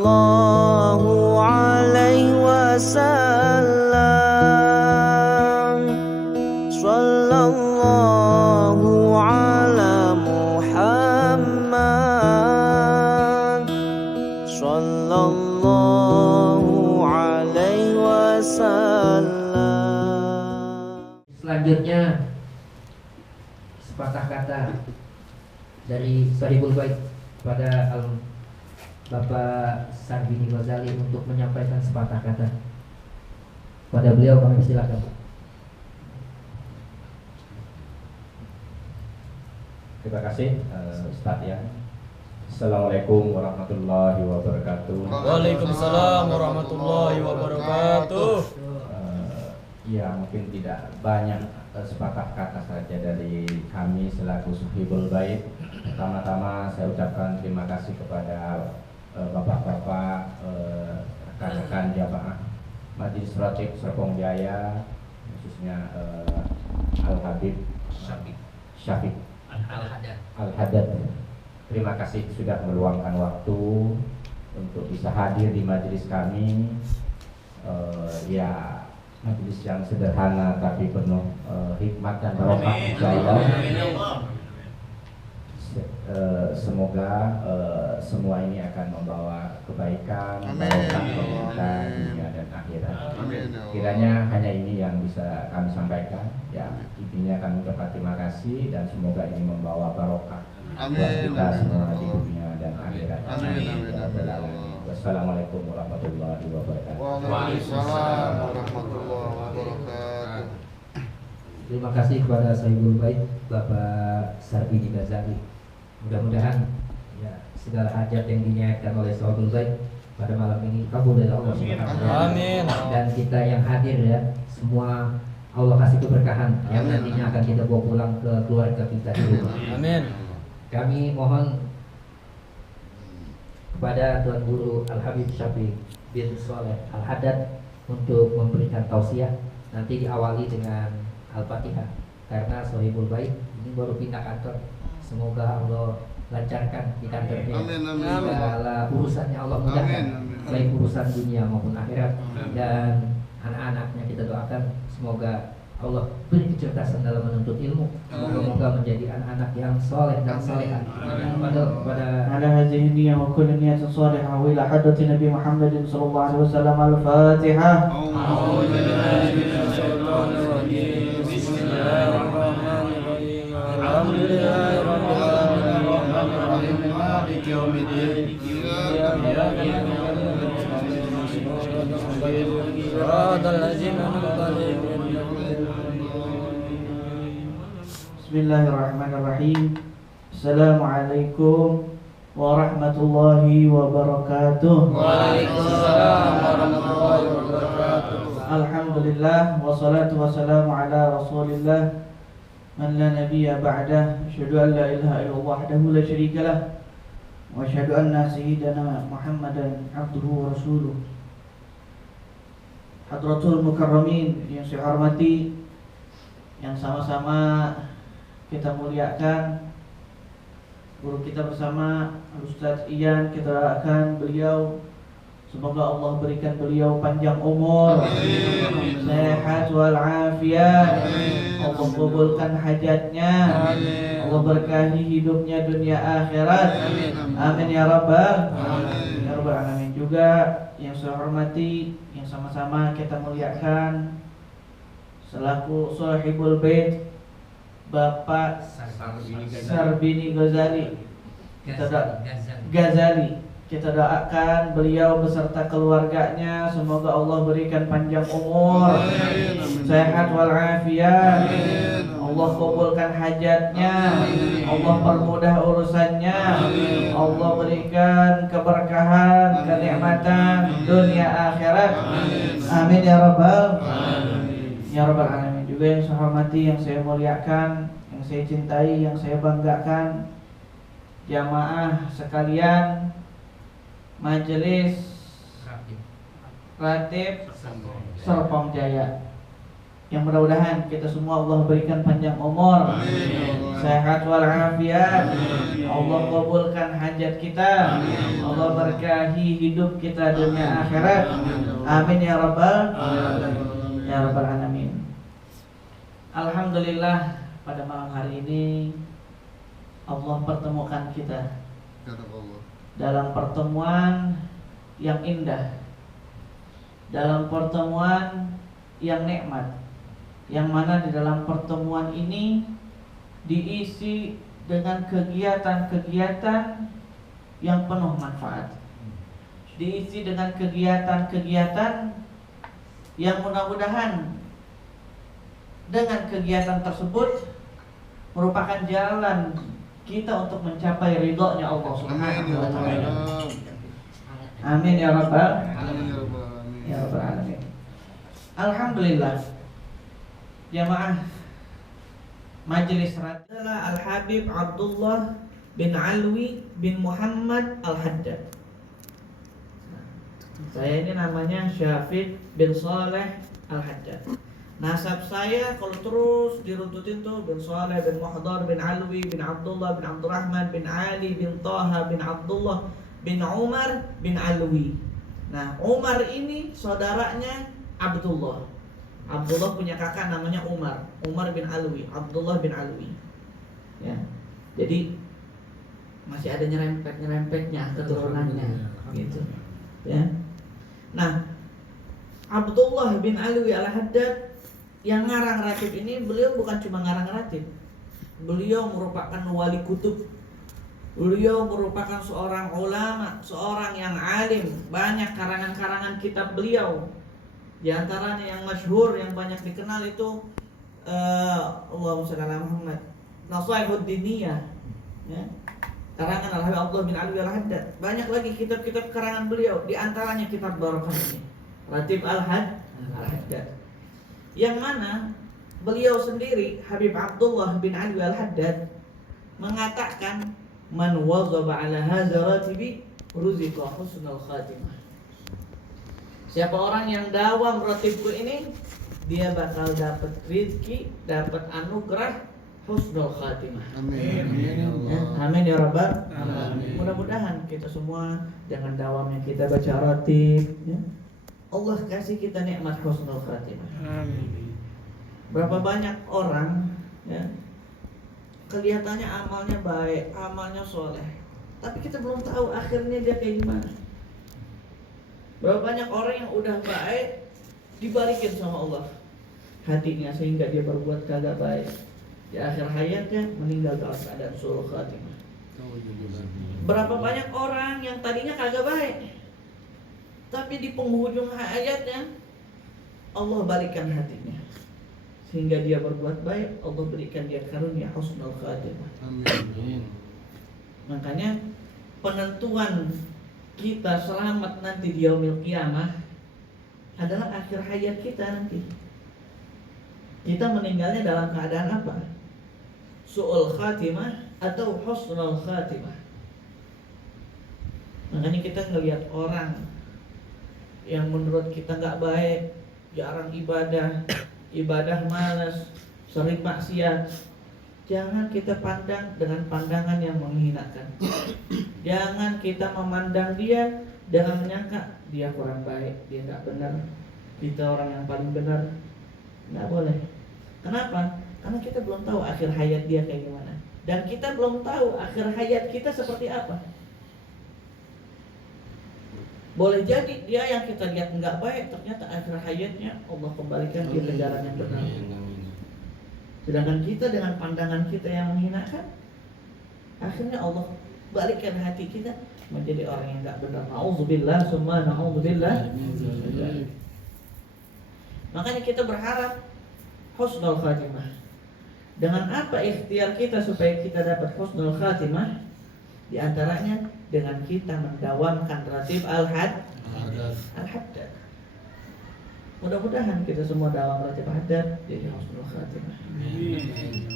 Sallallahu alaihi wasallam. Sallallahu ala Muhammad. Sallallahu alaihi wasallam. Selanjutnya sepatah kata dari Sahibul Bait kepada Bapak Sarbini Ghazali untuk menyampaikan sepatah kata. Pada beliau kami silakan. Terima kasih Ustaz ya. Assalamualaikum warahmatullahi wabarakatuh. Waalaikumsalam warahmatullahi wabarakatuh. Ya mungkin tidak banyak sepatah kata saja dari kami selaku Sahibul Bait. Pertama-tama saya ucapkan terima kasih kepada bapak-bapak, rekan-rekan jamaah Majelis Ratib Serpong Jaya, khususnya Al-Habib Syafiq Al-Haddad. Terima kasih sudah meluangkan waktu untuk bisa hadir di majelis kami. Ya, majelis yang sederhana tapi penuh hikmat dan barokah insyaallah. Semoga semua ini akan membawa kebaikan, barokah keberkahan dunia dan akhirat. Kiranya hanya ini yang bisa kami sampaikan. Ya, intinya kami ucapkan terima kasih dan semoga ini membawa barokah buat kita semua di dunia dan akhirat. Wassalamualaikum warahmatullahi wabarakatuh. Waalaikumsalam warahmatullahi wabarakatuh. Terima kasih kepada Sahibul Bait Bapak Sarbini Ghazali. Mudah-mudahan ya segala hajat yang diniatkan oleh Sahibul Bait pada malam ini kabul dari Allah Subhanahu wa taala. Amin. Dan kita yang hadir ya, semua Allah kasih keberkahan yang nantinya akan kita bawa pulang ke keluarga kita di rumah. Amin. Kami mohon kepada Tuan Guru Al-Habib Syafiq bin Soleh Al-Haddad untuk memberikan tausiah, nanti diawali dengan Al-Fatihah karena Sahibul Bait ini baru pindah kantor. Semoga Allah lancarkan di kantornya. Segala urusannya Allah mudahkan, baik urusan dunia maupun akhirat. Dan anak-anaknya kita doakan semoga Allah beri kecerdasan dalam menuntut ilmu. Semoga menjadi anak-anak yang soleh dan soleha. Pada على هذه النية وكل نية صالحة وإلى حضرة النبي محمد صلى الله عليه وسلم الفاتحة. أعوذ بالله من الشيطان الرجيم. بسم الله الرحمن الرحيم. الحمد لله رب العالمين الرحمن الرحيم مالك يوم الدين. إياك نعبد صراط الذين أنعمت عليهم. Bismillahirrahmanirrahim. Assalamualaikum warahmatullahi wabarakatuh. Waalaikumsalam warahmatullahi wabarakatuh. Alhamdulillah wassalatu wassalamu ala Rasulillah man la nabiyya ba'dah. Asyhadu an la ilaha illallah wahdahu la syarika lah wa asyhadu anna sayyidana Muhammadan abduhu wa rasuluh. Hadratul mukarramin yang saya hormati, yang sama-sama kita muliakan, guru kita bersama Ustaz Ian, kita doakan beliau semoga Allah berikan beliau panjang umur, sehat walafiat, Allah kabulkan hajatnya, Allah berkahi hidupnya dunia akhirat. Amin ya rabbal alamin. Juga yang saya hormati, yang sama-sama kita muliakan selaku Sahibul Bait Bapak Sarbini Ghazali, kita doakan beliau beserta keluarganya semoga Allah berikan panjang umur, sehat walafiat, Allah kabulkan hajatnya, Allah permudah urusannya, Allah berikan keberkahan, kenikmatan dunia akhirat. Amin ya rabbal alamin. Juga yang saya hormati, yang saya muliakan, yang saya cintai, yang saya banggakan, jamaah sekalian Majelis Ratib Serpong Jaya. Yang mudah-mudahan kita semua Allah berikan panjang umur, sehat walafiat. Allah kabulkan hajat kita. Allah berkahi hidup kita dunia akhirat. Amin ya rabbal alamin. Alhamdulillah, pada malam hari ini Allah pertemukan kita dalam pertemuan yang indah, dalam pertemuan yang nikmat, yang mana di dalam pertemuan ini diisi dengan kegiatan-kegiatan yang penuh manfaat, diisi dengan kegiatan-kegiatan yang mudah-mudahan dengan kegiatan tersebut merupakan jalan kita untuk mencapai ridhonya Allah Subhanahu wa taala. Amin ya rabbal alamin. Alhamdulillah, jamaah Majelis adalah Al-Habib Abdullah bin Alwi bin Muhammad Al-Haddad. Saya ini namanya Syafiq bin Saleh Al-Haddad. Nasab saya kalau terus diruntutin tuh bin Saleh bin Muhdar bin Alwi bin Abdullah bin Abdurrahman bin Ali bin Taha bin Abdullah bin Umar bin Alwi. Nah, Umar ini saudaranya Abdullah. Abdullah punya kakak namanya Umar bin Alwi, Abdullah bin Alwi. Ya. Jadi masih ada nyerempetnya keturunannya gitu. Ya. Nah, Abdullah bin Alwi Al-Haddad yang ngarang ratib ini, beliau bukan cuma ngarang ratib. Beliau merupakan wali kutub. Beliau merupakan seorang ulama, seorang yang alim. Banyak karangan-karangan kitab beliau. Di antaranya yang masyhur, yang banyak dikenal itu Allahumma shalli ala Muhammad, Nasaihud Diniyah, ya. Karangan Al-Habib Abdullah bin Alwi Al-Haddad. Banyak lagi kitab-kitab karangan beliau. Di antaranya kitab Barakah ini, Ratib Al-Haddad, yang mana beliau sendiri Habib Abdullah bin Alwi Al-Haddad mengatakan, man wazaba ala hadza ratibi ruziqa husnul khatimah. Siapa orang yang dawam ratibku ini, dia bakal dapat rezeki, dapat anugerah husnul khatimah. Amin. Amin ya rabbal alamin. Mudah-mudahan kita semua dengan dawamnya kita baca ratib, ya, Allah kasih kita nikmat husnul khatimah. Amin. Berapa banyak orang, ya, kelihatannya amalnya baik, amalnya soleh, tapi kita belum tahu akhirnya dia kayak gimana. Berapa banyak orang yang udah baik dibalikin sama Allah hatinya sehingga dia berbuat kagak baik, di akhir hayatnya meninggal dalam keadaan su'ul khatimah. Berapa banyak orang yang tadinya kagak baik, tapi di penghujung hayatnya Allah balikan hatinya sehingga dia berbuat baik, Allah berikan dia karunia husnul khatimah. Amin. Makanya penentuan kita selamat nanti di yaumil qiyamah adalah akhir hayat kita nanti. Kita meninggalnya dalam keadaan apa? Su'ul khatimah atau husnul khatimah. Makanya kita ngelihat orang yang menurut kita nggak baik, jarang ibadah malas, sering maksiat, jangan kita pandang dengan pandangan yang menghinakan. Jangan kita memandang dia dengan menyangka dia kurang baik, dia nggak benar, kita orang yang paling benar. Nggak boleh. Kenapa? Karena kita belum tahu akhir hayat dia kayak gimana, dan kita belum tahu akhir hayat kita seperti apa. Boleh jadi dia yang kita lihat nggak baik, ternyata akhir hayatnya Allah kembalikan dia ke jalan yang benar. Sedangkan kita dengan pandangan kita yang menghinakan, akhirnya Allah balikkan hati kita menjadi orang yang tak benar. Na'udzubillah, summa na'udzubillah. Makanya kita berharap husnul khatimah. Dengan apa ikhtiar kita supaya kita dapat husnul khatimah? Di antaranya dengan kita mendawamkan ratib al-haddad. Mudah-mudahan kita semua dalam ratib haddad jadi husnul khatimah.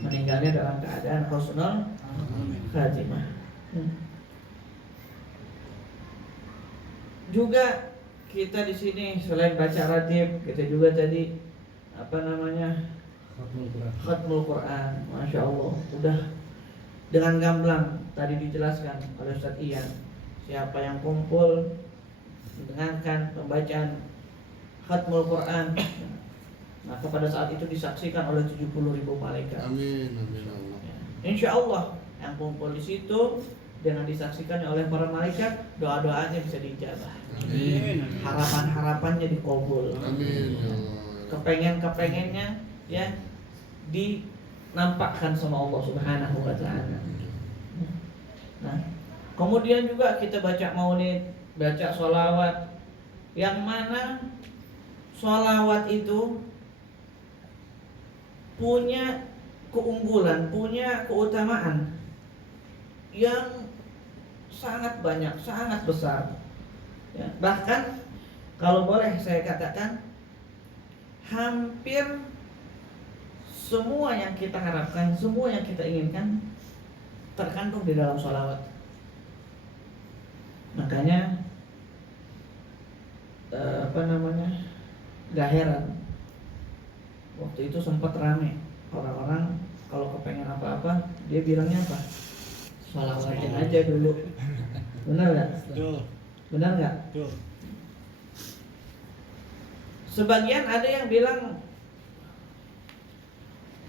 Meninggalnya dalam keadaan husnul khatimah. Juga kita di sini selain baca ratib, kita juga tadi Khatmul Quran. Masya Allah, udah dengan gamblang tadi dijelaskan oleh Ustaz Ian. Siapa yang kumpul mendengarkan pembacaan Khatmul Quran, maka pada saat itu disaksikan oleh 70.000 malaikat. Amin, amin Allah. Insya Allah yang kumpul di situ dengan disaksikan oleh para malaikat, doa-doanya bisa dijabah. Amin. Harapan-harapannya dikabul. Amin ya Allah. Kepengen-kepengennya ya dinampakkan sama Allah Subhanahu wa taala. Nah, kemudian juga kita baca maulid, baca sholawat, yang mana sholawat itu punya keunggulan, punya keutamaan yang sangat banyak, sangat besar. Ya, bahkan kalau boleh saya katakan, hampir semua yang kita harapkan, semua yang kita inginkan terkandung di dalam sholawat. Makanya gak heran waktu itu sempat rame orang-orang kalau kepengen apa-apa dia bilangnya apa? Sholawatin aja dulu. Benar nggak? Benar nggak? Sebagian ada yang bilang,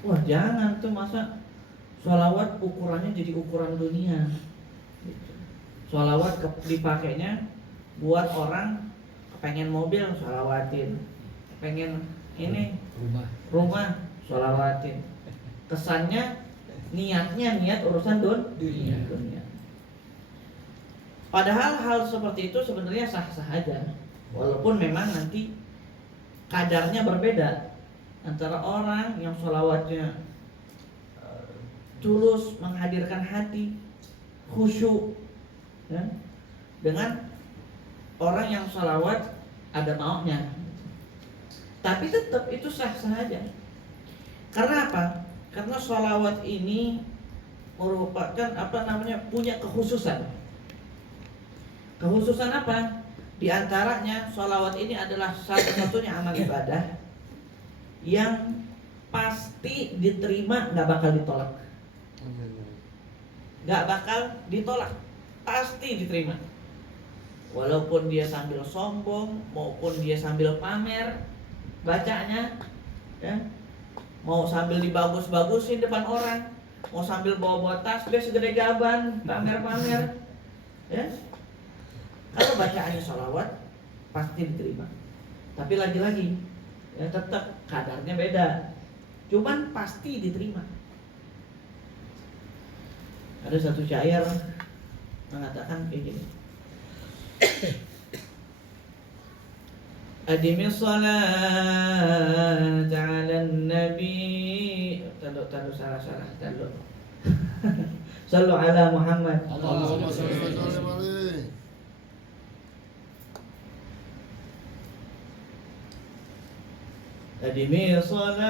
wah jangan tuh, masa sholawat ukurannya jadi ukuran dunia. Sholawat dipakainya buat orang kepengen mobil, sholawatin. Pengen ini rumah, sholawatin. Kesannya niatnya niat urusan dunia. Padahal hal seperti itu sebenarnya sah-sah aja, walaupun memang nanti kadarnya berbeda antara orang yang sholawatnya tulus menghadirkan hati, khusyuk, ya, dengan orang yang sholawat ada maunya. Tapi tetap itu sah-sah aja. Karena apa? Karena sholawat ini merupakan punya kekhususan. Kekhususan apa? Di antaranya sholawat ini adalah satu-satunya amal ibadah yang pasti diterima, nggak bakal ditolak. Nggak bakal ditolak, pasti diterima. Walaupun dia sambil sombong, maupun dia sambil pamer bacanya, ya, mau sambil dibagus-bagusin depan orang, mau sambil bawa tasbih segede gaban, pamer-pamer, ya. Kalau bacaannya sholawat pasti diterima. Tapi lagi-lagi ya tetap kadarnya beda. Cuman pasti diterima. Ada satu syair mengatakan kayak gini. Adimi salat ala nabi. Salah. Sallu ala Muhammad. Allahumma shalli wa sallim alaihi. Adimi salat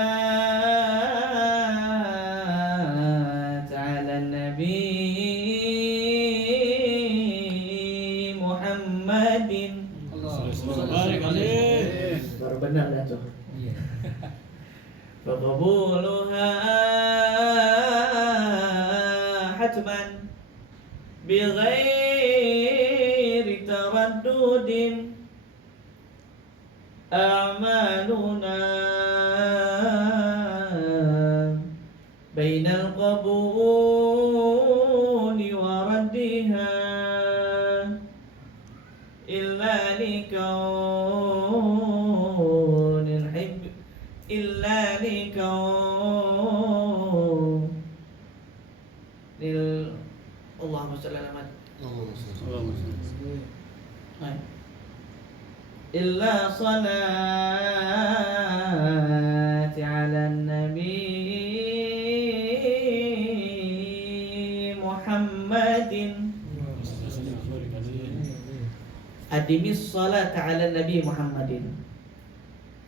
ala nabi Muhammadin. Baru benar dah tuh. Faqabuluha hatman bighairi taraddudin a'maluna bainal qabuli wa raddiha illa likaunil hib illa likaunil Allahumma shalli ala Muhammad illa salati ala nabi Muhammadin. Adimis salata ala nabi Muhammadin.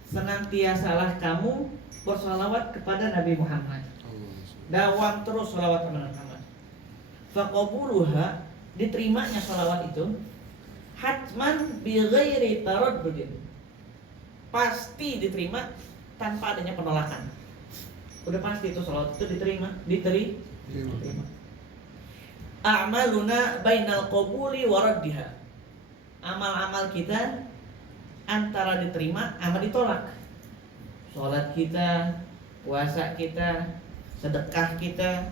Senantiasalah kamu bersalawat kepada Nabi Muhammad. Dawam terus salawat kepada Muhammad. Faqabuluha, diterimanya salawat itu hatman bi ghairi taraddudin, pasti diterima tanpa adanya penolakan. Udah pasti itu salawat itu diterima. A'maluna bainal qabuli wa raddiha. Amal-amal kita antara diterima sama ditolak. Salat kita, puasa kita, sedekah kita,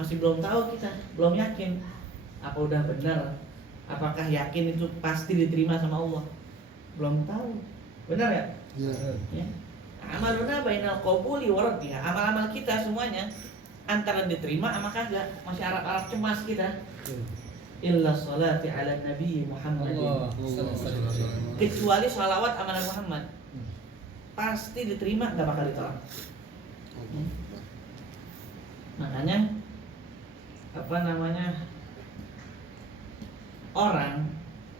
masih belum tahu kita, belum yakin apa udah benar. Apakah yakin itu pasti diterima sama Allah? Belum tahu. Benar ya? Ya. Amaluna bainal qabuli wa raddiha. Amal-amal kita semuanya antara diterima sama kagak, masih Arab-Arab cemas kita. Illa sholati ala Nabi Muhammadin. Kecuali sholawat sama Nabi Muhammad, pasti diterima, gak bakal ditolak. Makanya orang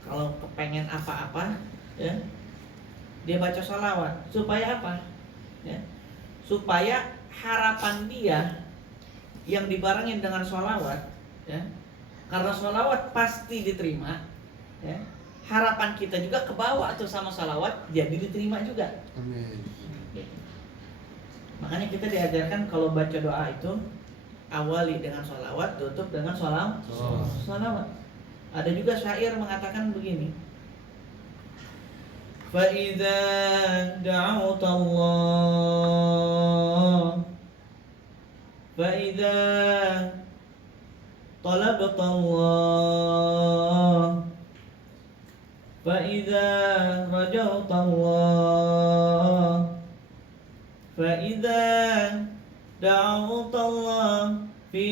kalau kepengen apa-apa, ya, dia baca sholawat supaya apa? Ya, supaya harapan dia yang dibarengin dengan sholawat, ya, karena sholawat pasti diterima, ya, harapan kita juga kebawa tuh sama sholawat, jadi diterima juga. Amin. Makanya kita diajarkan kalau baca doa itu awali dengan sholawat, tutup dengan sholawat. Ada juga syair mengatakan begini: فَإِذَا دَعَوْتَ اللَّهَ فَإِذَا طَلَبْتَ اللَّهَ فَإِذَا رَجَوْتَ اللَّهَ فَإِذَا دَعَوْتَ اللَّهَ فِي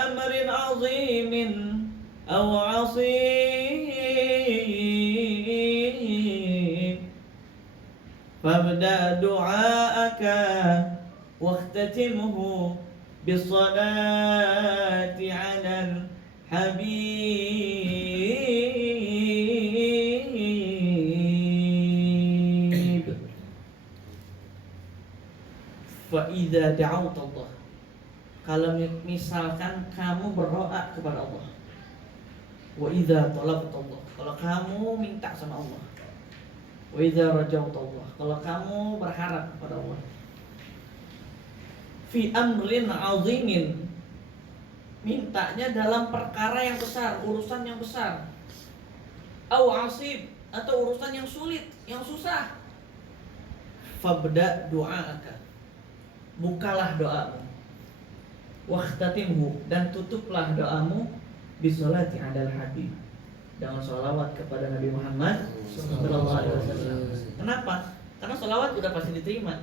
أَمْرٍ عَظِيمٍ أَوْ عَصِيبٍ فَابْدَأْ دُعَاءَكَ واختتمه بالصلاة على الحبيب. فإذا دعوت الله, kalau misalkan kamu berdoa kepada Allah. Wa idza talabta Allah, kalau kamu minta sama Allah. Wa idza rajauta Allah, kalau kamu berharap kepada Allah. Fi amrin azimin, mintanya dalam perkara yang besar, urusan yang besar. Au asib, atau urusan yang sulit, yang susah. Fabda du'aaka, bukalah doamu. Wakhtatimhu, dan tutuplah doamu bisolati adal habib, dengan sholawat kepada Nabi Muhammad sallallahu alaihi wasallam. Kenapa? Karena sholawat udah pasti diterima.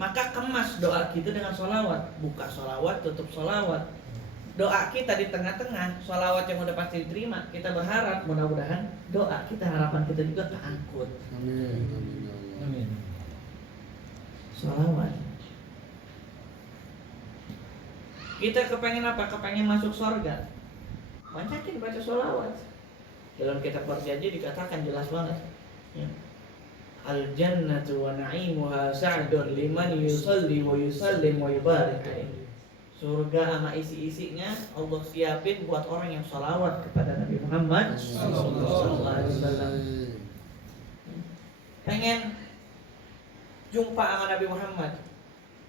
Maka kemas doa kita dengan sholawat. Buka sholawat, tutup sholawat. Doa kita di tengah-tengah sholawat yang udah pasti diterima. Kita berharap mudah-mudahan doa kita, harapan kita juga keangkut. Amin. Amin. Sholawat. Kita kepengen apa? Kepengen masuk surga. Banyakin baca sholawat. Dalam kitab Perjanjian dikatakan jelas banget, ya. Al-jannatu wa na'imuha sa'dun liman yusalli wa yusallim wa yubarik alaihi. Surga sama isi-isinya Allah siapin buat orang yang sholawat kepada Nabi Muhammad sallallahu alaihi wasallam. Pengen jumpa sama Nabi Muhammad,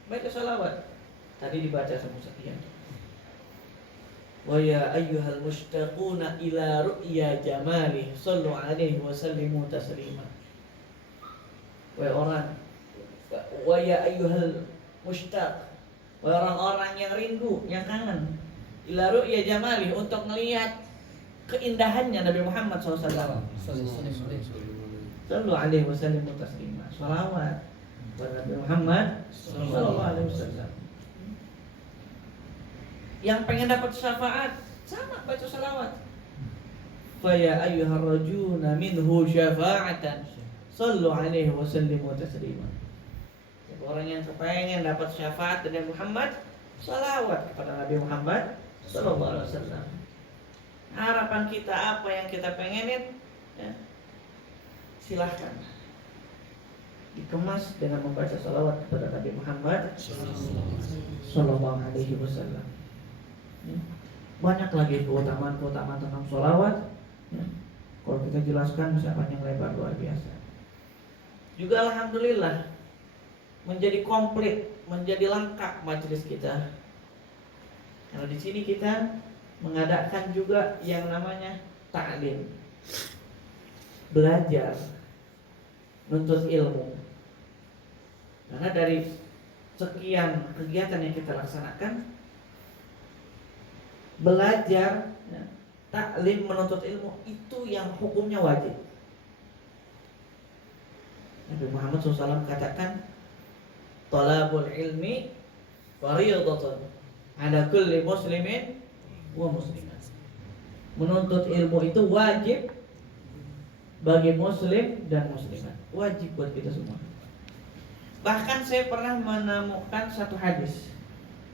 baca sholawat. Tadi dibaca sama sekian. Wa ya ayyuhal mushtaquna ila ru'ya jamali sallu alaihi wa sallimu taslima. Wahai orang, wa ya ayyuhal mushtaq, wahai orang-orang yang rindu, yang kangen, ila ru'ya jamali, untuk melihat keindahannya Nabi Muhammad SAW. Sallu alaihi wa sallimu taslima. Salawat kepada Nabi Muhammad sallallahu alaihi wasallam. Yang pengen dapat syafaat, sama baca salawat. Fa ya ayyuhar rajuna minhu syafa'atan sallu alaihi wa sallimu taslima. Orang yang kepengen dapat syafaat dari Muhammad, salawat kepada Nabi Muhammad sallallahu alaihi wasallam. Harapan kita apa yang kita pengenin, ya, silahkan dikemas dengan membaca salawat kepada Nabi Muhammad sallallahu alaihi wasallam. Ya. Banyak lagi keutamaan-keutamaan tentang salawat, ya. Kalau kita jelaskan bisa panjang lebar, luar biasa. Juga alhamdulillah menjadi komplit, menjadi lengkap majelis kita. Karena di sini kita mengadakan juga yang namanya ta'lim, belajar, menuntut ilmu. Karena dari sekian kegiatan yang kita laksanakan, belajar, ya, taklim, menuntut ilmu itu yang hukumnya wajib. Nabi Muhammad SAW katakan, talabul ilmi fardhatun ala kulli muslimin wa muslimat. Menuntut ilmu itu wajib bagi muslim dan muslimat, wajib buat kita semua. Bahkan saya pernah menemukan satu hadis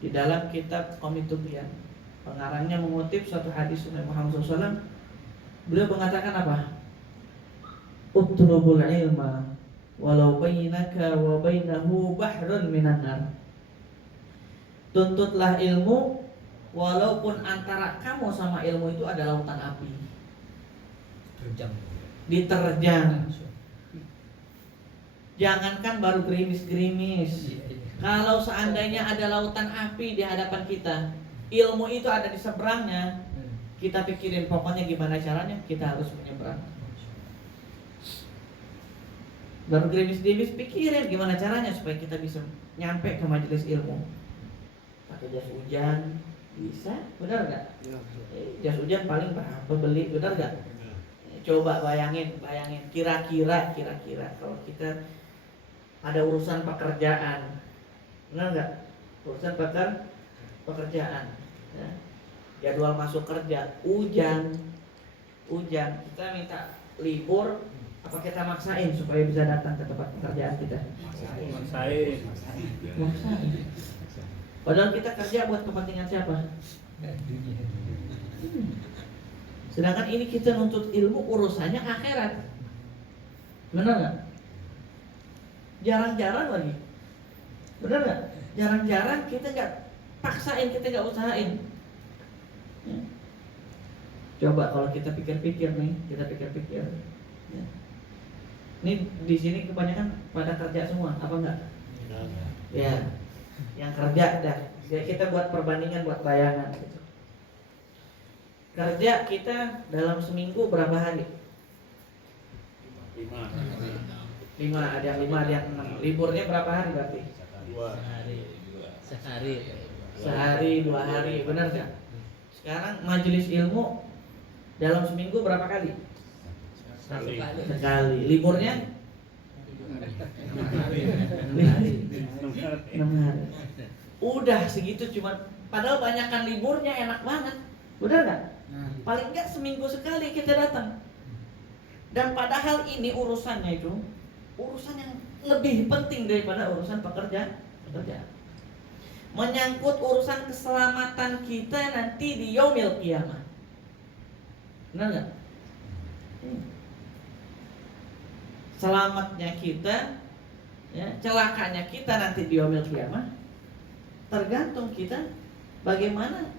di dalam kitab Qomitubyan. Pengarangnya mengutip satu hadis Nabi Muhammad SAW. Beliau mengatakan apa? Utlubul ilma walau bainaka wa bainahu bahrun minan nar. Tuntutlah ilmu walaupun antara kamu sama ilmu itu ada lautan api. Diterjang. Jangankan baru gerimis-gerimis. Kalau seandainya ada lautan api di hadapan kita, ilmu itu ada di seberangnya, kita pikirin pokoknya gimana caranya kita harus menyeberang. Baru gerimis-gerimis, pikirin gimana caranya supaya kita bisa nyampe ke majelis ilmu. Pakai jas hujan bisa, benar nggak? Jas hujan paling berapa beli, benar nggak? Coba bayangin, kira-kira kalau kita ada urusan pekerjaan, benar nggak? Urusan pekerjaan, ya. Jadwal masuk kerja, hujan, kita minta libur, apa kita maksain supaya bisa datang ke tempat pekerjaan kita? Maksain. Padahal kita kerja buat kepentingan siapa? Sedangkan ini kita nuntut ilmu, urusannya akhirat. Benar nggak? Jarang-jarang lagi. Benar nggak? Jarang-jarang kita nggak paksain, kita nggak usahain. Ya. Coba kalau kita pikir-pikir nih, ya. Ini di sini kebanyakan pada kerja semua, apa enggak? Ya, yang kerja dah. Ya, kita buat perbandingan, buat bayangan gitu. Kerja kita dalam seminggu berapa hari? 5, ada yang 5, ada yang 6. Liburnya berapa hari berarti? 2 Sehari, 2 hari, benar nggak? Sekarang majelis ilmu dalam seminggu berapa kali? Sekali. Liburnya? 6 hari. Udah segitu cuma, padahal banyakkan liburnya, enak banget, benar nggak? Paling nggak seminggu sekali kita datang. Dan padahal ini urusannya itu urusan yang lebih penting daripada urusan pekerjaan. Menyangkut urusan keselamatan kita nanti di yaumil qiyamah. Benar nggak? Selamatnya kita, ya, celakanya kita nanti di yaumil qiyamah tergantung kita bagaimana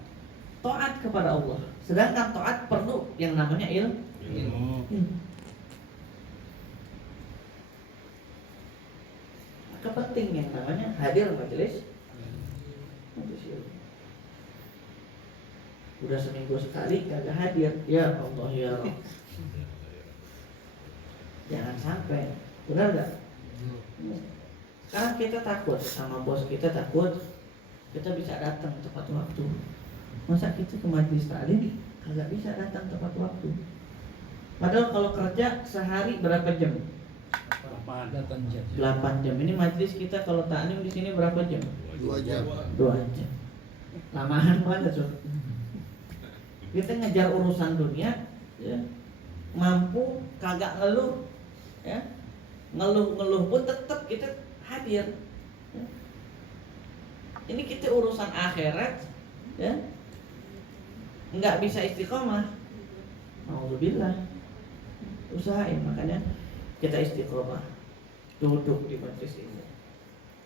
taat kepada Allah. Sedangkan taat perlu yang namanya ilmu. Maka penting yang namanya hadir majelis. Udah seminggu sekali kagak hadir, ya Allah ya Rabb. Jangan sampai, benar nggak? Sekarang kita takut sama bos kita, takut kita bisa datang tepat waktu. Masa kita ke majelis taklim kagak bisa datang tepat waktu? Padahal kalau kerja sehari berapa jam? 8 jam. Ini majelis kita kalau taklim di sini berapa jam? 2 jam. 2 jam. Lamaan banget tuh. Kita ngejar urusan dunia, ya, mampu kagak ngeluh, ya, ngeluh pun tetap kita hadir. Ya. Ini kita urusan akhirat, ya, nggak bisa istiqomah. Alhamdulillah, usahain, makanya kita istiqomah, duduk di majelis ini.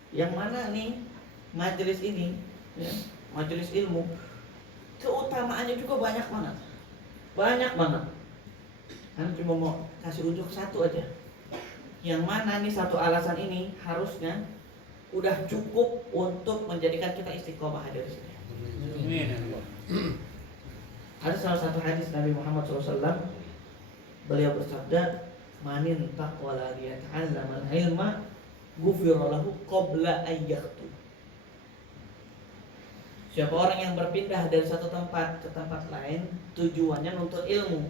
Yang mana nih majelis ini, ya, majelis ilmu, keutamaannya juga banyak banget. Kan cuma mau kasih unjuk satu aja. Yang mana nih satu alasan ini harusnya udah cukup untuk menjadikan kita istiqomah hadir di sini. Amin ya Allah. Ada salah satu hadis Nabi Muhammad SAW, beliau bersabda, manin taqwala liyata'allama al-ilma ghufira lahu qabla an yakhtu. Siapa orang yang berpindah dari satu tempat ke tempat lain tujuannya untuk ilmu,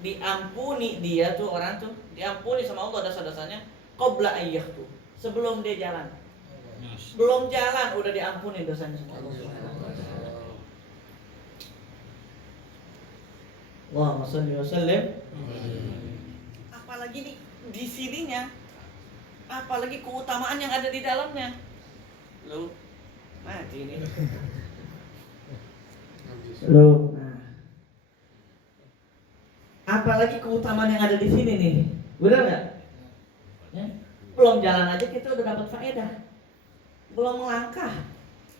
diampuni dia tuh, orang tuh diampuni sama Allah dosa-dosanya qabla an yakhtu, sebelum dia jalan. Belum jalan udah diampuni dosanya sama Allah Subhanahu wa taala. Allahumma shalli wa sallim. Apalagi di sininya, apalagi keutamaan yang ada di dalamnya. Lu mati ini. Lu apalagi keutamaan yang ada di sini nih. Benar nggak? Ya? Belum jalan aja kita udah dapat faedah. Belum melangkah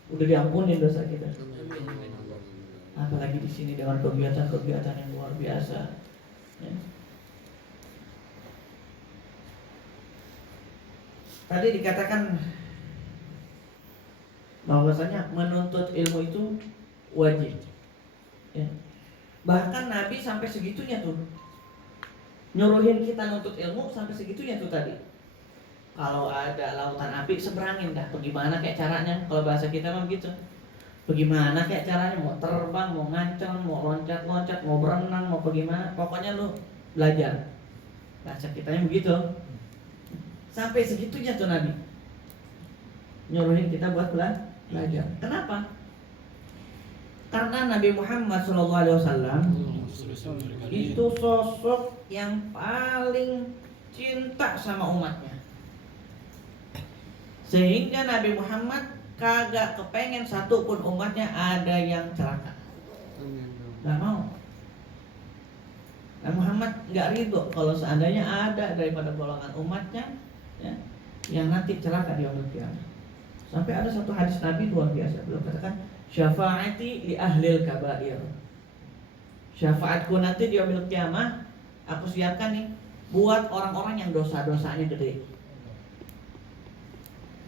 udah diampuni dosa kita. Apalagi di sini dengan kegiatan-kegiatan yang luar biasa. Ya. Tadi dikatakan bahwasanya menuntut ilmu itu wajib. Ya. Bahkan Nabi sampai segitunya tuh, nyuruhin kita nuntut ilmu sampai segitunya tuh tadi. Kalau ada lautan api seberangin dah. Bagaimana kayak caranya? Kalau bahasa kita mah begitu. Bagaimana kayak caranya? Mau terbang, mau ngancel, mau loncat-loncat, mau berenang, mau bagaimana? Pokoknya lu belajar. Bahasa kitanya begitu. Sampai segitunya tuh Nabi nyuruhin kita buat belajar. Kenapa? Karena Nabi Muhammad SAW itu sosok yang paling cinta sama umatnya. Sehingga Nabi Muhammad kagak kepengen satupun umatnya ada yang celaka. Gak mau. Nabi Muhammad gak ridho kalau seandainya ada daripada golongan umatnya ya, yang nanti celaka di yaumil qiyamah. Sampai ada satu hadis Nabi luar biasa. Beliau katakan, syafaati li ahlil kabair. Syafaatku nanti di yaumil qiyamah aku siapkan nih buat orang-orang yang dosa-dosanya gede.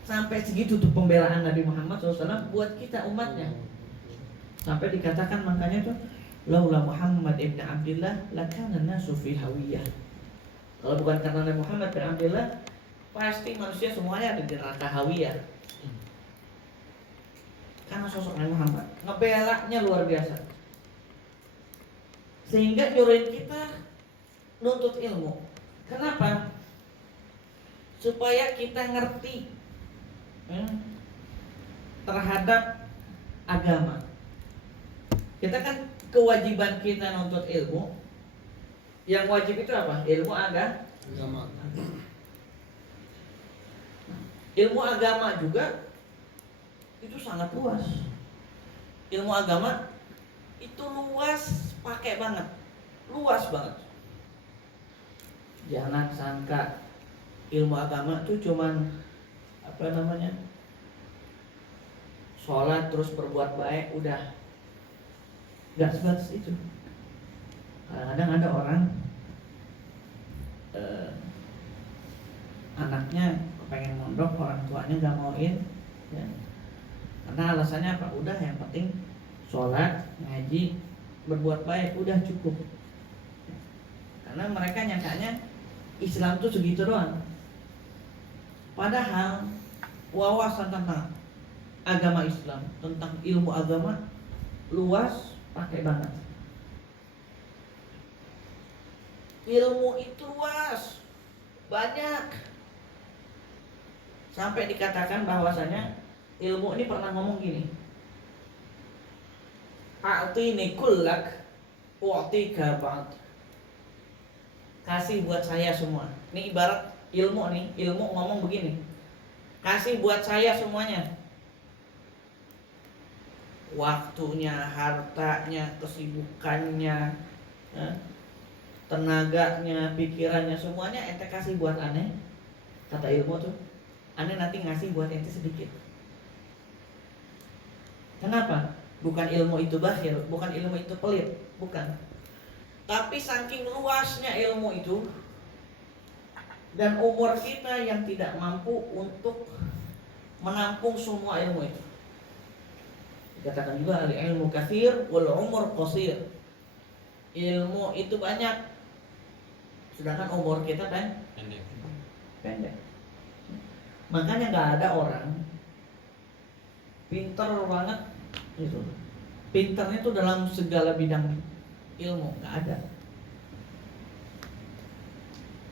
Sampai segitu tuh pembelaan Nabi Muhammad SAW buat kita umatnya. Sampai dikatakan makanya tuh, laula Muhammad ibn Abdillah lakana nasu fi hawiyah. Kalau bukan karena Nabi Muhammad bin Abdillah, pasti manusia semuanya ada di neraka hawiyah. Karena sosok Nabi Muhammad ngebelanya luar biasa. Sehingga nyuruhin kita nuntut ilmu. Kenapa? Supaya kita ngerti terhadap agama. Kita kan kewajiban kita nuntut ilmu. Yang wajib itu apa? Ilmu agama. Ilmu agama juga itu sangat luas. Ilmu agama itu luas, pakai banget, luas banget. Jangan sangka ilmu agama itu cuman sholat terus berbuat baik udah. Gak sebatas itu. Kadang-kadang ada orang anaknya pengen mondok, orang tuanya gak mauin ya. Karena alasannya apa? Udah yang penting sholat, ngaji, berbuat baik udah cukup. Karena mereka nyangkanya Islam tuh segitu doang. Padahal wawasan tentang agama Islam, tentang ilmu agama luas, pakai banget. Ilmu itu luas, banyak. Sampai dikatakan bahwasanya ilmu ini pernah ngomong gini, a'tini kullak u'tika ba'd. Kasih buat saya semua. Ini ibarat ilmu nih, ilmu ngomong begini, kasih buat saya semuanya. Waktunya, hartanya, kesibukannya, tenaganya, pikirannya, semuanya ente kasih buat aneh. Kata ilmu tuh, aneh nanti ngasih buat ente sedikit. Kenapa? Bukan ilmu itu bakhil, bukan ilmu itu pelit, bukan. Tapi saking luasnya ilmu itu, dan umur kita yang tidak mampu untuk menampung semua ilmu itu. Dikatakan juga al-ilmu katsir wal umur qasir. Ilmu itu banyak, sedangkan umur kita kan pendek. Makanya nggak ada orang pintar banget itu. Pintarnya itu dalam segala bidang ilmu nggak ada.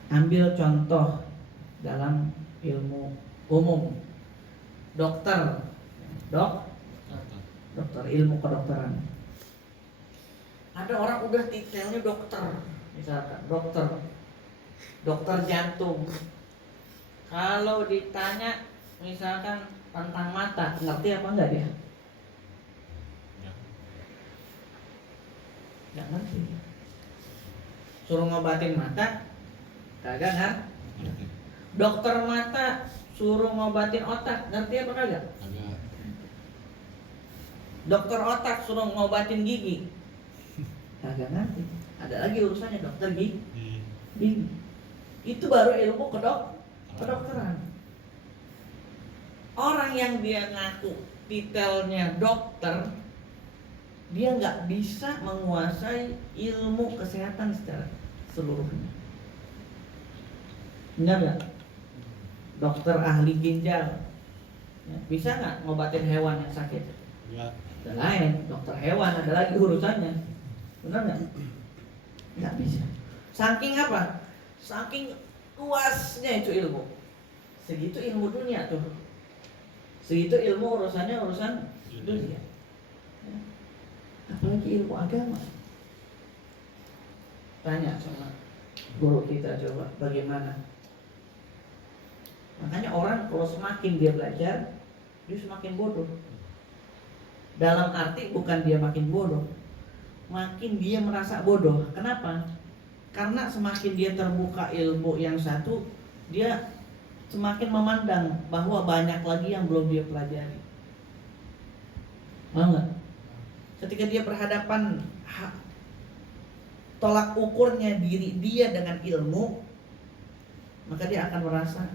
Ambil contoh dalam ilmu umum, dokter, dokter ilmu kedokteran. Ada orang udah titelnya dokter, misalkan dokter jantung. Kalau ditanya misalkan tentang mata, ngerti apa enggak dia? Nggak ngerti. Suruh ngobatin mata, kagak kan? Dokter mata suruh ngobatin otak, ngerti apa kagak? Dokter otak suruh ngobatin gigi, kagak ngerti. Ada lagi urusannya dokter gigi. Itu baru ilmu kedokteran. Orang yang dia ngaku titelnya dokter, dia nggak bisa menguasai ilmu kesehatan secara seluruhnya. Benar nggak? Dokter ahli ginjal, ya, bisa nggak ngobatin hewan yang sakit? Ada lain, dokter hewan ada lagi urusannya. Benar nggak? Nggak bisa. Saking apa? Saking luasnya itu ilmu. Segitu ilmu dunia tuh. Segitu ilmu urusannya urusan dunia. Ya. Apalagi ilmu agama. Tanya sama guru kita coba bagaimana. Makanya orang kalau semakin dia belajar, dia semakin bodoh. Dalam arti bukan dia makin bodoh, makin dia merasa bodoh. Kenapa? Karena semakin dia terbuka ilmu yang satu, dia semakin memandang bahwa banyak lagi yang belum dia pelajari. Mau nggak? Ketika dia berhadapan tolak ukurnya diri dia dengan ilmu, maka dia akan merasa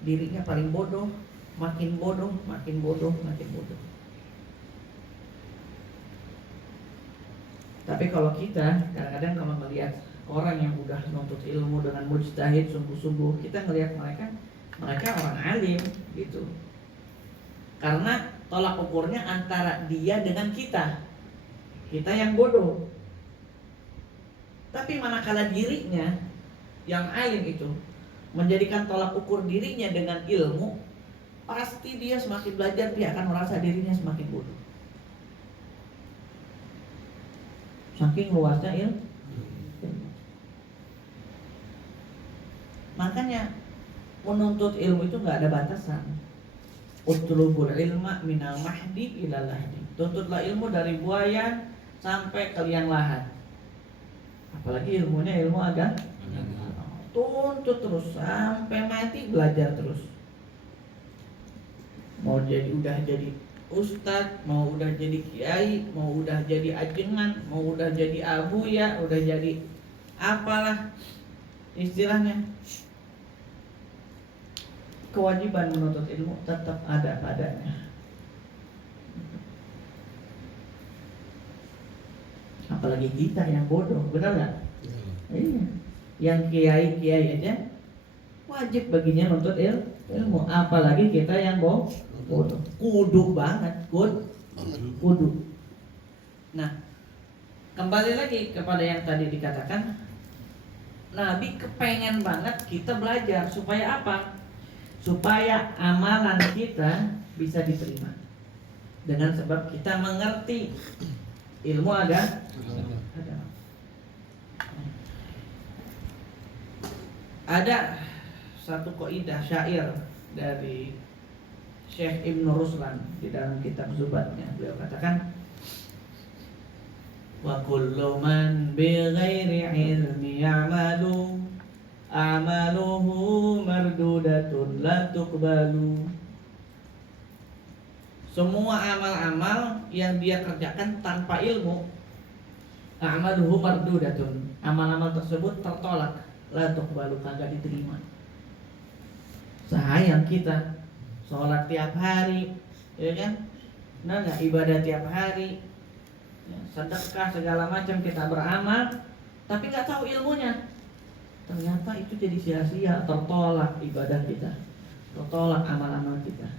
dirinya paling bodoh, makin bodoh, makin bodoh, makin bodoh. Tapi kalau kita kadang-kadang kalau melihat orang yang udah nuntut ilmu dengan mujtahid sungguh-sungguh, kita ngelihat mereka orang alim gitu. Karena tolak ukurnya antara dia dengan kita yang bodoh. Tapi manakala dirinya yang alim itu menjadikan tolak ukur dirinya dengan ilmu, pasti dia semakin belajar dia akan merasa dirinya semakin bodoh. Saking luasnya ilmu. Makanya menuntut ilmu itu nggak ada batasan. Utlubul ilma minal mahdi ilal lahdi. Tuntutlah ilmu dari buaya sampai ke liang lahat. Apalagi ilmunya ilmu agama. Tuntut terus sampai mati, belajar terus. Mau udah jadi ustadz, mau udah jadi kiai, mau udah jadi ajengan, mau udah jadi abu ya, udah jadi apalah istilahnya, kewajiban menuntut ilmu tetap ada padanya. Apalagi kita yang bodoh, benar nggak? Iya. Yang kiai aja wajib baginya nuntut ilmu, apalagi kita yang bodoh. Kudu banget, kudu. Nah, kembali lagi kepada yang tadi dikatakan, Nabi kepengen banget kita belajar supaya apa? Supaya amalan kita bisa diterima. Dengan sebab kita mengerti ilmu agama. Ada satu kaidah syair dari Syekh Ibn Ruslan di dalam kitab Zubatnya. Beliau katakan, wa kullu man bi ghairi ilmi ya'malu a'maluhu mardudatun la tuqbalu. Semua amal-amal yang dia kerjakan tanpa ilmu, a'maluhu mardudatun, amal-amal tersebut tertolak, la tuqbalu, kagak diterima. Sayang kita sholat tiap hari, ya kan? Nah, nggak ibadah tiap hari, ya, sedekah segala macam kita beramal, tapi nggak tahu ilmunya. Ternyata itu jadi sia-sia, tertolak ibadah kita, tertolak amal-amal kita.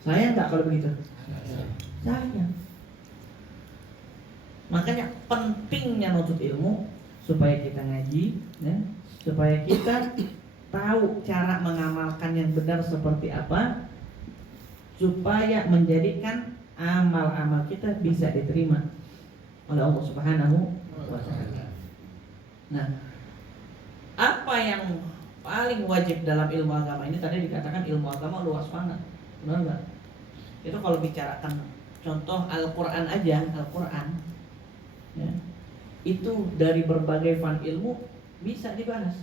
Sayang nggak kalau begitu? Sayang. Makanya pentingnya nuntut ilmu supaya kita ngaji, ya, supaya kita tahu cara mengamalkan yang benar seperti apa, supaya menjadikan amal-amal kita bisa diterima oleh Allah Subhanahu wa Ta'ala. Nah, apa yang paling wajib dalam ilmu agama ini? Tadi dikatakan ilmu agama luas banget, benar nggak? Itu kalau bicarakan contoh Al-Quran aja, Al-Quran, ya, itu dari berbagai fan ilmu bisa dibahas,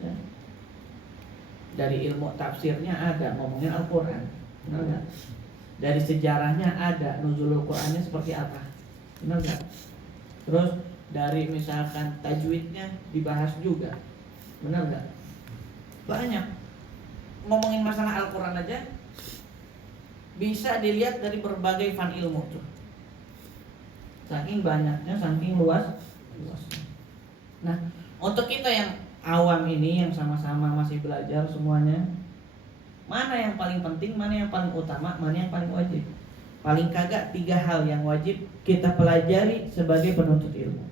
ya. Dari ilmu tafsirnya ada ngomongin Al-Quran, benar nggak? Dari sejarahnya ada nuzulul Qurannya seperti apa, benar nggak? Terus dari misalkan tajwidnya dibahas juga, benar nggak? Banyak. Ngomongin masalah Al-Quran aja bisa dilihat dari berbagai fan ilmu tuh. Saking banyaknya, saking luasnya. Nah, untuk kita yang awam ini, yang sama-sama masih belajar semuanya, mana yang paling penting, mana yang paling utama, mana yang paling wajib? Paling kagak 3 hal yang wajib kita pelajari sebagai penuntut ilmu.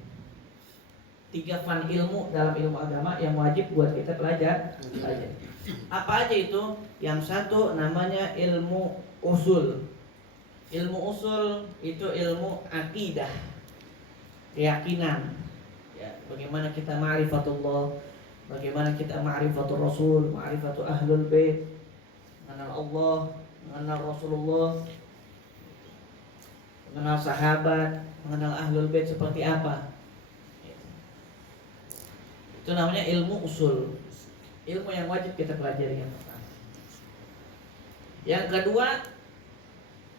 3 fan ilmu dalam ilmu agama yang wajib buat kita pelajari. Apa aja itu? Yang satu namanya ilmu usul. Ilmu usul itu ilmu akidah, keyakinan, ya, bagaimana kita ma'rifatullah, bagaimana kita ma'rifatul Rasul, ma'rifatul Ahlul Bait, mengenal Allah, mengenal Rasulullah, mengenal sahabat, mengenal Ahlul Bait seperti apa. Itu namanya ilmu usul, ilmu yang wajib kita pelajari yang pertama. Yang kedua,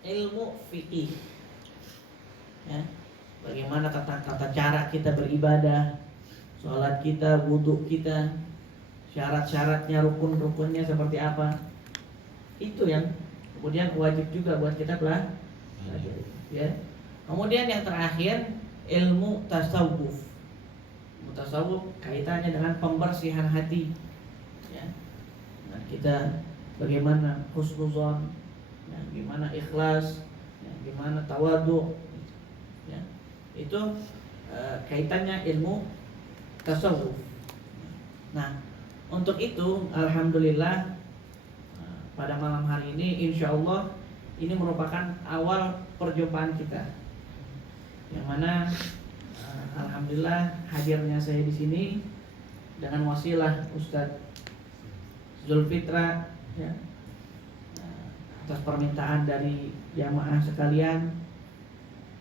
ilmu fikih, ya, bagaimana tata cara kita beribadah, sholat kita, wudhu kita, syarat-syaratnya, rukun-rukunnya seperti apa. Itu yang kemudian wajib juga buat kita pelajari, ya. Kemudian yang terakhir, ilmu tasawuf. Tasawuf kaitannya dengan pembersihan hati, ya. Nah, kita bagaimana husnuzon, ya, gimana ikhlas, ya, gimana tawadu, ya. Itu kaitannya ilmu tasawuf. Nah, untuk itu alhamdulillah pada malam hari ini insya Allah ini merupakan awal perjumpaan kita, yang mana alhamdulillah hadirnya saya di sini dengan wasilah Ustadz Zulfitra, ya, atas permintaan dari jamaah sekalian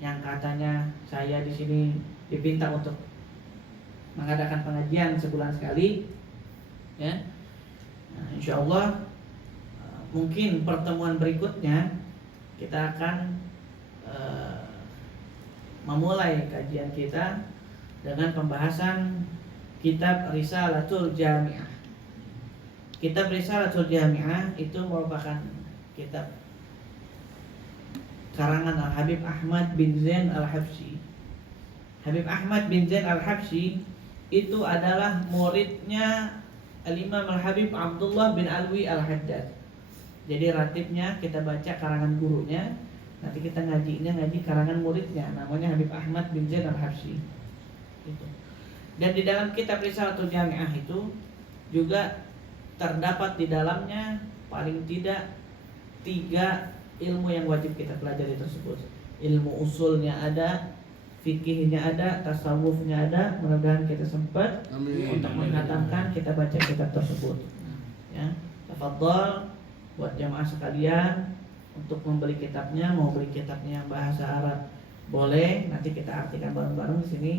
yang katanya saya di sini dipinta untuk mengadakan pengajian sebulan sekali, ya. Nah, insya Allah mungkin pertemuan berikutnya kita akan memulai kajian kita dengan pembahasan kitab Risalatul Jami'ah. Kitab Risalatul Jami'ah itu merupakan kitab karangan Al-Habib Ahmad bin Zain Al-Habsyi. Habib Ahmad bin Zain Al-Habsyi itu adalah muridnya Al-Imam Al-Habib Abdullah bin Alwi Al-Haddad. Jadi ratibnya kita baca karangan gurunya, nanti kita ngaji karangan muridnya, namanya Habib Ahmad bin Zain Al-Habsyi. Itu. Dan di dalam kitab Risalatul Jami'ah itu juga terdapat di dalamnya paling tidak 3 ilmu yang wajib kita pelajari tersebut. Ilmu usulnya ada, fikihnya ada, tasawufnya ada. Mudah-mudahan kita sempat untuk menghatamkan, kita baca kitab tersebut. Ya, tafadhol buat jamaah sekalian untuk membeli kitabnya. Mau beli kitabnya yang bahasa Arab boleh, nanti kita artikan bareng-bareng di sini.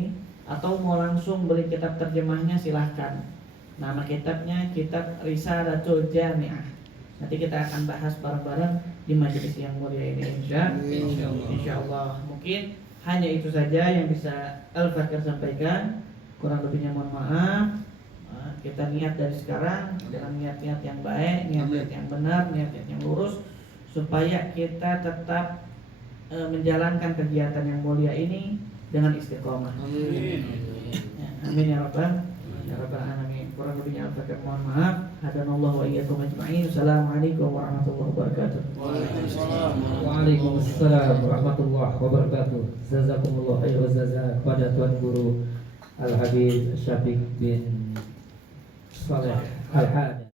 Atau mau langsung beli kitab terjemahnya silahkan. Nama kitabnya kitab Risalatul Jami'ah. Nanti kita akan bahas bareng-bareng di majelis yang mulia ini insyaallah. Mungkin hanya itu saja yang bisa Al-Fakir sampaikan. Kurang lebihnya mohon maaf. Kita niat dari sekarang dengan niat-niat yang baik, niat-niat yang benar, niat-niat yang lurus, supaya kita tetap menjalankan kegiatan yang mulia ini dengan istiqomah. Amin. Ya, amin ya rabbal alamin. Kurang lebihnya mohon maaf. Hadanallahu wa iyyakum ajma'in. Assalamualaikum warahmatullahi wabarakatuh. Waalaikumsalam. Waalaikumsalam warahmatullahi wabarakatuh. Jazakumullah khairan jazaa kepada Tuan Guru Al-Habib Syafiq bin Saleh Al-Hadid.